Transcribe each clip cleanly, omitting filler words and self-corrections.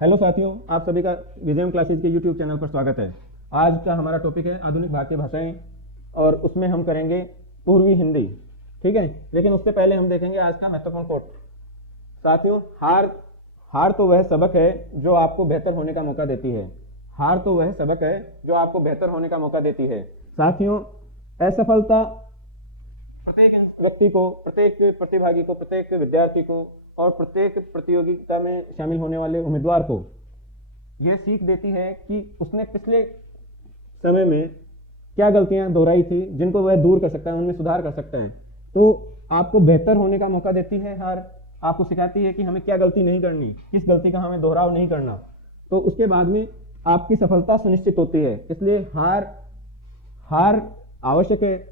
Hello साथियों, आप सभी का विजयम क्लासेज के यूट्यूब चैनल पर स्वागत है। आज का हमारा टॉपिक है आधुनिक भारतीय भाषाएं और उसमें हम करेंगे पूर्वी हिंदी। ठीक है, लेकिन उससे पहले हम देखेंगे आज का महत्वपूर्ण कोट। साथियों, हार तो वह सबक है जो आपको बेहतर होने का मौका देती है। हार तो वह सबक है जो आपको बेहतर होने का मौका देती है। साथियों, असफलता प्रत्येक व्यक्ति को, प्रत्येक प्रतिभागी को, प्रत्येक विद्यार्थी को और प्रत्येक प्रतियोगिता में शामिल होने वाले उम्मीदवार को यह सीख देती है कि उसने पिछले समय में क्या गलतियां दोहराई थी जिनको वह दूर कर सकता है, उनमें सुधार कर सकता है। तो आपको बेहतर होने का मौका देती है हार। आपको सिखाती है कि हमें क्या गलती नहीं करनी, किस गलती का हमें दोहराव नहीं करना। तो उसके बाद में आपकी सफलता सुनिश्चित होती है। इसलिए हार आवश्यक है।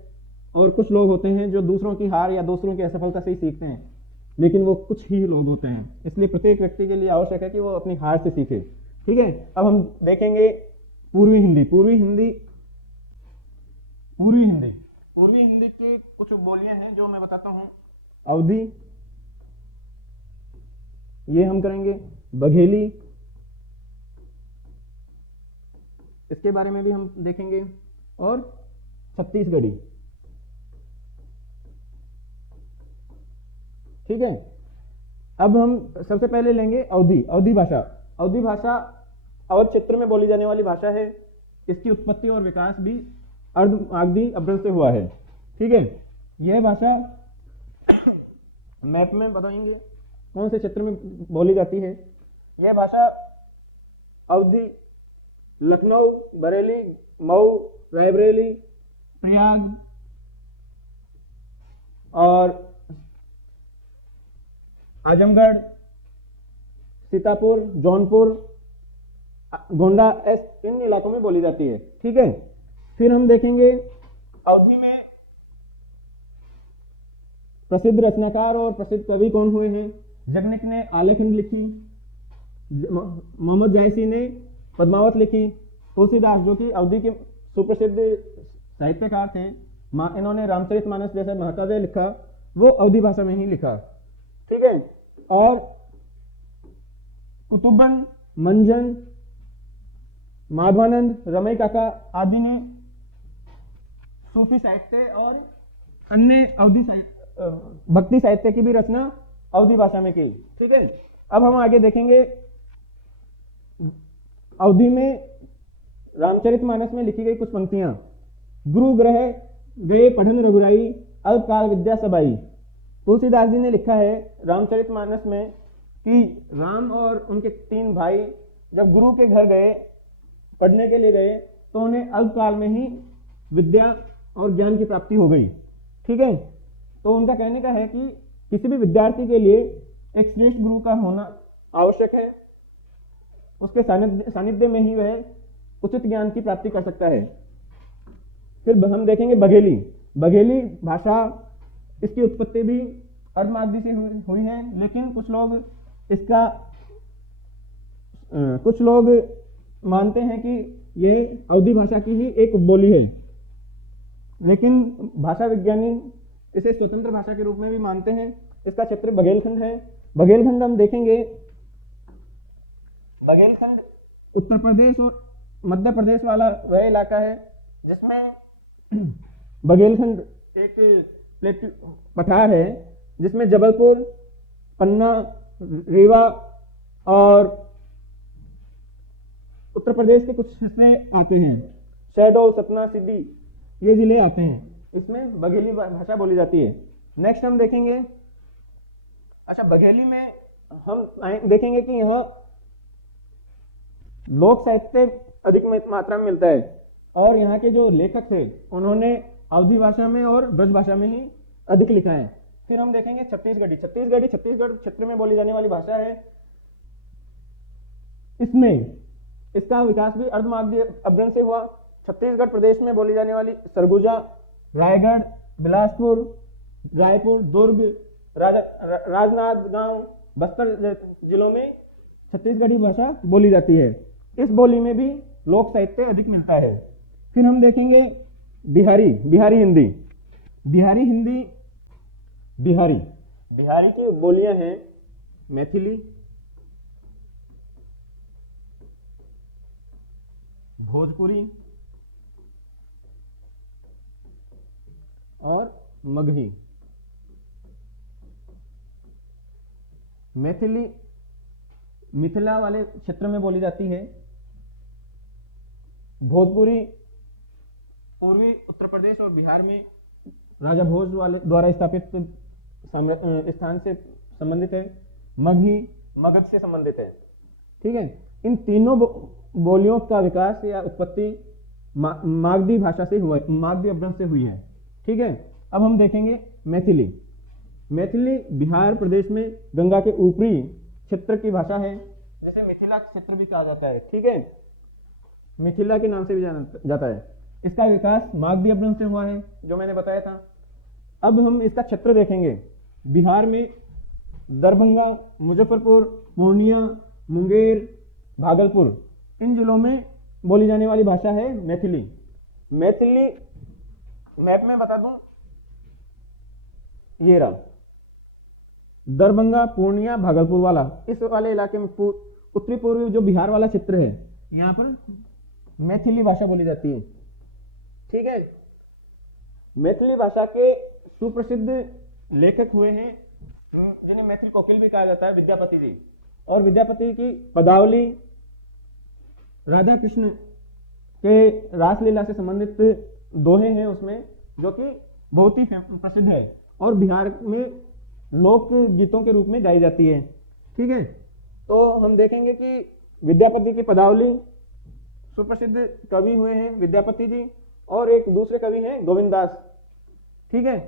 और कुछ लोग होते हैं जो दूसरों की हार या दूसरों की असफलता से ही सीखते हैं, लेकिन वो कुछ ही लोग होते हैं। इसलिए प्रत्येक व्यक्ति के लिए आवश्यक है कि वो अपनी हार से सीखे। ठीक है, अब हम देखेंगे पूर्वी हिंदी। पूर्वी हिंदी की कुछ बोलियां हैं जो मैं बताता हूं। अवधी, ये हम करेंगे। बघेली, इसके बारे में भी हम देखेंगे। और छत्तीसगढ़ी। ठीक है, अब हम सबसे पहले लेंगे अवधी भाषा। अवधी भाषा अवध क्षेत्र में बोली जाने वाली भाषा है। इसकी उत्पत्ति और विकास भी अर्ध अभ्रंश से हुआ है। ठीक है, यह भाषा मैप में बताएंगे कौन से क्षेत्र में बोली जाती है। यह भाषा अवधी, लखनऊ, बरेली, मऊ, रायबरेली, प्रयाग और आजमगढ़, सीतापुर, जौनपुर, गोंडा, इन इलाकों में बोली जाती है। ठीक है, फिर हम देखेंगे अवधी में प्रसिद्ध रचनाकार और प्रसिद्ध कवि कौन हुए हैं। जगनिक ने आलेखनी लिखी, मोहम्मद जायसी ने पद्मावत लिखी, तुलसीदास जो कि अवधी के सुप्रसिद्ध साहित्यकार थे, इन्होंने रामचरितमानस जैसा महाकाव्य लिखा, वो अवधी भाषा में ही लिखा। ठीक है, और कुतुबन, मंजन, माधवानंद, रमई काका आदि ने सूफी साहित्य और अन्य अवधी भक्ति साहित्य की भी रचना अवधी भाषा में की। ठीक है, अब हम आगे देखेंगे अवधी में रामचरितमानस में लिखी गई कुछ पंक्तियां। गुरु ग्रह गए पढ़न रघुराई, अल्पकाल विद्या सबाई। तुलसीदास जी ने लिखा है रामचरितमानस में कि राम और उनके 3 भाई जब गुरु के घर गए, पढ़ने के लिए गए, तो उन्हें अल्पकाल में ही विद्या और ज्ञान की प्राप्ति हो गई। ठीक है, तो उनका कहने का है कि किसी भी विद्यार्थी के लिए एक श्रेष्ठ गुरु का होना आवश्यक है। उसके सानिध्य में ही वह उचित ज्ञान की प्राप्ति कर सकता है। फिर हम देखेंगे बघेली भाषा। इसकी उत्पत्ति भी अर्धमागधी से हुई है, लेकिन कुछ लोग मानते हैं कि यह अवधी भाषा की ही एक उपबोली है, लेकिन भाषा विज्ञानी इसे स्वतंत्र भाषा के रूप में भी मानते हैं। इसका क्षेत्र बघेलखंड है। बघेलखंड हम देखेंगे, बघेलखंड उत्तर प्रदेश और मध्य प्रदेश वाला वह इलाका है जिसमें बघेलखंड एक पठार है जिसमें जबलपुर, पन्ना, रीवा और उत्तर प्रदेश के कुछ हिस्से आते हैं। शहडोल, सतना, सीधी, ये जिले आते हैं। इसमें बघेली भाषा बोली जाती है। नेक्स्ट हम देखेंगे, अच्छा, बघेली में हम देखेंगे कि यहाँ लोक साहित्य अधिक मात्रा में मिलता है और यहाँ के जो लेखक थे उन्होंने अवधी भाषा में और ब्रज भाषा में ही अधिक लिखा है। फिर हम देखेंगे छत्तीसगढ़ी छत्तीसगढ़ क्षेत्र में बोली जाने वाली भाषा है। इसका विकास भी अर्धमागधी अभ्रंश से हुआ। छत्तीसगढ़ प्रदेश में बोली जाने वाली सरगुजा, रायगढ़, बिलासपुर, रायपुर, दुर्ग, राजनांदगांव, बस्तर जिलों में छत्तीसगढ़ी भाषा बोली जाती है। इस बोली में भी लोक साहित्य अधिक मिलता है। फिर हम देखेंगे बिहारी हिंदी। बिहारी की बोलियां हैं मैथिली, भोजपुरी और मगही। मैथिली मिथिला वाले क्षेत्र में बोली जाती है। भोजपुरी पूर्वी उत्तर प्रदेश और बिहार में राजा भोज वाले द्वारा स्थापित स्थान से संबंधित है। मगही मगध से संबंधित है। ठीक है, इन तीनों बोलियों का विकास या उत्पत्ति मागधी भाषा से हुआ, मागधी अपभ्रंश से हुई है। ठीक है, अब हम देखेंगे मैथिली। मैथिली बिहार प्रदेश में गंगा के ऊपरी क्षेत्र की भाषा है, जिसे मिथिला क्षेत्र भी कहा जाता है। ठीक है, मिथिला के नाम से भी जाना जाता है। इसका विकास मागधी अपभ्रंश से हुआ है, जो मैंने बताया था। अब हम इसका क्षेत्र देखेंगे। बिहार में दरभंगा, मुजफ्फरपुर, पूर्णिया, मुंगेर, भागलपुर, इन जिलों में बोली जाने वाली भाषा है मैथिली। मैथिली मैप में बता दूं, ये रहा दरभंगा, पूर्णिया, भागलपुर वाला, इस वाले इलाके में उत्तरी पूर्वी जो बिहार वाला क्षेत्र है, यहाँ पर मैथिली भाषा बोली जाती है। ठीक है, मैथिली भाषा के सुप्रसिद्ध लेखक हुए हैं जिन्हें मैथिल कोकिल भी कहा जाता है, विद्यापति जी। और विद्यापति की पदावली राधा कृष्ण के रासलीला से संबंधित दोहे हैं उसमें, जो कि बहुत ही प्रसिद्ध है और बिहार में लोक गीतों के रूप में गाई जाती है। ठीक है, तो हम देखेंगे कि विद्यापति की पदावली सुप्रसिद्ध कवि हुए हैं विद्यापति जी, और एक दूसरे कवि हैं गोविंद दास। ठीक है,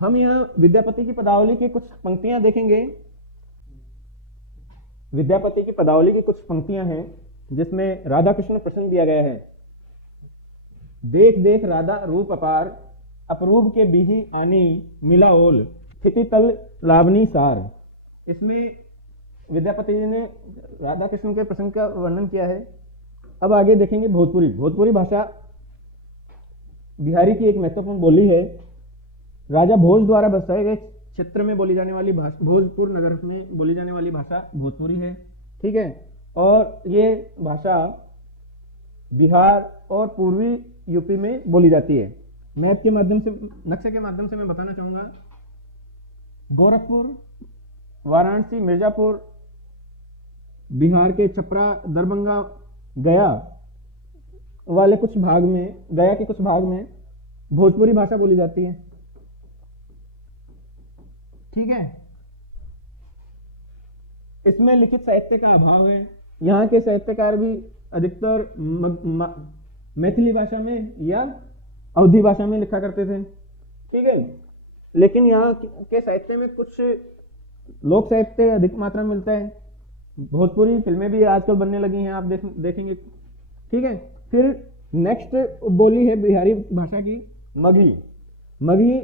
हम यहाँ विद्यापति की पदावली की कुछ पंक्तियां देखेंगे। विद्यापति की पदावली की कुछ पंक्तियां हैं जिसमें राधा कृष्ण प्रसंग दिया गया है। देख देख राधा रूप अपार, अपरूप के बिही आनी, मिला ओल स्थिति तल लावनी सार। इसमें विद्यापति जी ने राधा कृष्ण के प्रसंग का वर्णन किया है। अब आगे देखेंगे भोजपुरी। भोजपुरी भाषा बिहारी की एक महत्वपूर्ण बोली है। राजा भोज द्वारा बसाए गए क्षेत्र में बोली जाने वाली भाषा, भोजपुर नगर में बोली जाने वाली भाषा भोजपुरी है। ठीक है, और ये भाषा बिहार और पूर्वी यूपी में बोली जाती है। मैप के माध्यम से, नक्शे के माध्यम से मैं बताना चाहूंगा, गोरखपुर, वाराणसी, मिर्जापुर, बिहार के छपरा, दरभंगा, गया वाले कुछ भाग में, गया के कुछ भाग में भोजपुरी भाषा बोली जाती है। ठीक है, इसमें लिखित साहित्य का अभाव है। यहाँ के साहित्यकार भी अधिकतर मैथिली भाषा में या अवधी भाषा में लिखा करते थे। ठीक है, लेकिन यहाँ के साहित्य में कुछ लोक साहित्य अधिक मात्रा में मिलता है। भोजपुरी फिल्में भी आजकल बनने लगी हैं, आप देखेंगे। ठीक है, फिर नेक्स्ट बोली है बिहारी भाषा की मगही। मगही,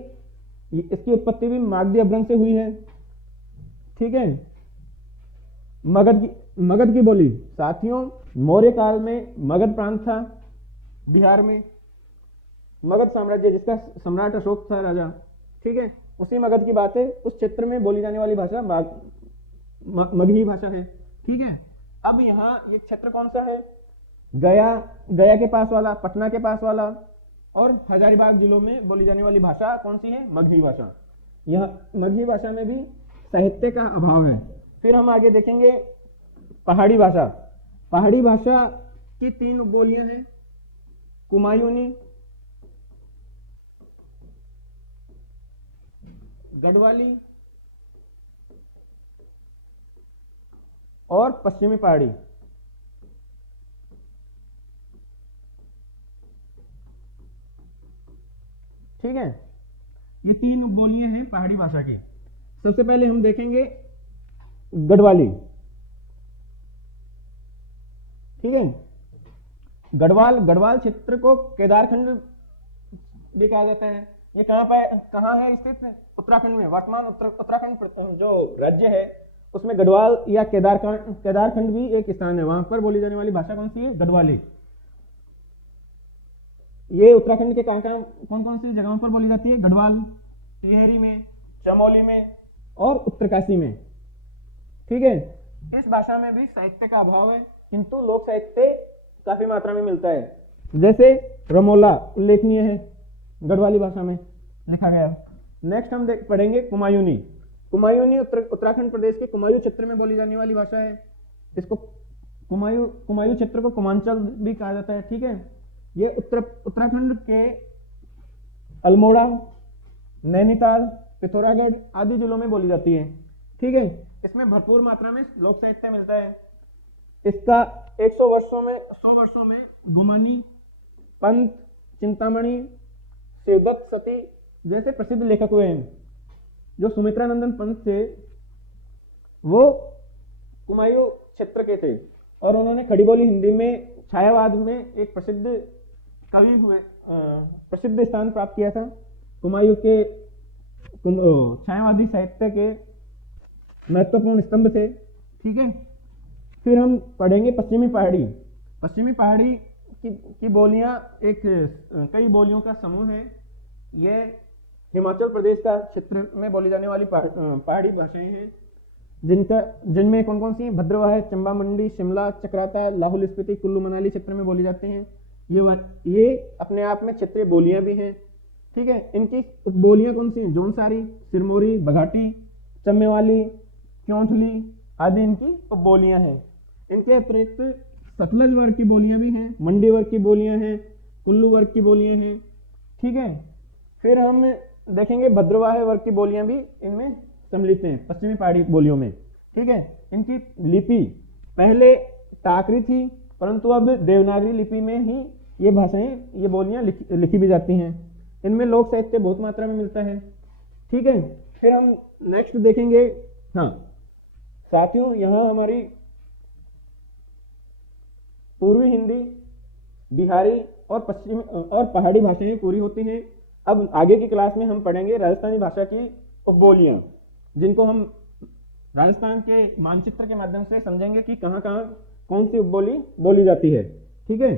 इसकी उत्पत्ति भी मागधी अपभ्रंश से हुई है। ठीक है, मगध की बोली, साथियों मौर्य काल में मगध प्रांत था बिहार में। मगध साम्राज्य जिसका सम्राट अशोक था राजा, ठीक है, उसी मगध की बात है। उस क्षेत्र में बोली जाने वाली भाषा मगही भाषा है। ठीक है, अब यहाँ ये क्षेत्र कौन सा है? गया के पास वाला, पटना के पास वाला और हजारीबाग जिलों में बोली जाने वाली भाषा कौन सी है? मगही भाषा। यह मगही भाषा में भी साहित्य का अभाव है। फिर हम आगे देखेंगे पहाड़ी भाषा। पहाड़ी भाषा की 3 बोलियां हैं, कुमायूनी, गढ़वाली और पश्चिमी पहाड़ी। ठीक है, ये 3 बोलियां हैं पहाड़ी भाषा की। सबसे पहले हम देखेंगे गढ़वाली। ठीक है, गढ़वाल क्षेत्र को केदारखंड भी कहा जाता है। ये कहाँ है स्थित? उत्तराखंड में। वर्तमान उत्तराखंड जो राज्य है उसमें गढ़वाल या केदारखंड भी एक स्थान है। वहां पर बोली जाने वाली भाषा कौन सी है? गढ़वाली। ये उत्तराखंड के कौन कौन सी जगहों पर बोली जाती है? गढ़वाल, टिहरी में, चमोली में और उत्तरकाशी में। ठीक है, इस भाषा में भी साहित्य का अभाव है, किंतु लोक साहित्य काफी मात्रा में मिलता है। जैसे रमोला उल्लेखनीय है, गढ़वाली भाषा में लिखा गया। नेक्स्ट हम पढ़ेंगे कुमायूनी। कुमायूनी उत्तराखंड प्रदेश के कुमायूं क्षेत्र में बोली जाने वाली भाषा है। इसको कुमायूं क्षेत्र को कुमांचल भी कहा जाता है, ठीक है। ये उत्तराखंड के अल्मोड़ा, नैनीताल, पिथौरागढ़ आदि जिलों में बोली जाती है, ठीक है। इसमें भरपूर मात्रा में लोक साहित्य मिलता है। इसका 100 वर्षों में गुमानी, पंत, चिंतामणि, शिवदत्त सती जैसे प्रसिद्ध लेखक हुए हैं। जो सुमित्रानंदन पंत थे वो कुमायूं क्षेत्र के थे और उन्होंने खड़ी बोली हिंदी में छायावाद में एक प्रसिद्ध कवि हुए, प्रसिद्ध स्थान प्राप्त किया था। कुमायूं के छायावादी साहित्य के महत्वपूर्ण स्तंभ थे, ठीक है। फिर हम पढ़ेंगे पश्चिमी पहाड़ी। पश्चिमी पहाड़ी की बोलियां कई बोलियों का समूह है। ये हिमाचल प्रदेश का क्षेत्र में बोली जाने वाली पहाड़ी भाषाएं हैं, जिनमें कौन कौन सी? भद्रवाह, चंबा मंडी, शिमला, चक्राता, लाहौल स्पीति, कुल्लू मनाली क्षेत्र में बोली जाती हैं। ये अपने आप में क्षेत्रीय बोलियां भी हैं, ठीक है। इनकी बोलियां कौन सी हैं? जौनसारी, सिरमौरी, बघाटी, चम्मेवाली, क्योंथली आदि इनकी बोलियां हैं। इनके अतिरिक्त सतलज वर्ग की बोलियां भी हैं, मंडी वर्ग की बोलियां हैं, कुल्लू वर्ग की बोलियां हैं, ठीक है। फिर हम देखेंगे भद्रवाह वर्ग की बोलियां भी इनमें सम्मिलित हैं पश्चिमी पहाड़ी बोलियों में, ठीक है। इनकी लिपि पहले टाकरी थी, परंतु अब देवनागरी लिपि में ही ये बोलियां लिखी भी जाती हैं। इनमें लोक साहित्य बहुत मात्रा में मिलता है, ठीक है। फिर हम नेक्स्ट देखेंगे, हाँ साथियों, यहाँ हमारी पूर्वी हिंदी, बिहारी और पश्चिमी और पहाड़ी भाषाएं पूरी होती हैं। अब आगे की क्लास में हम पढ़ेंगे राजस्थानी भाषा की उपबोलियां, जिनको हम राजस्थान के मानचित्र के माध्यम से समझेंगे कि कहाँ कहाँ कौन सी उपबोली बोली जाती है, ठीक है।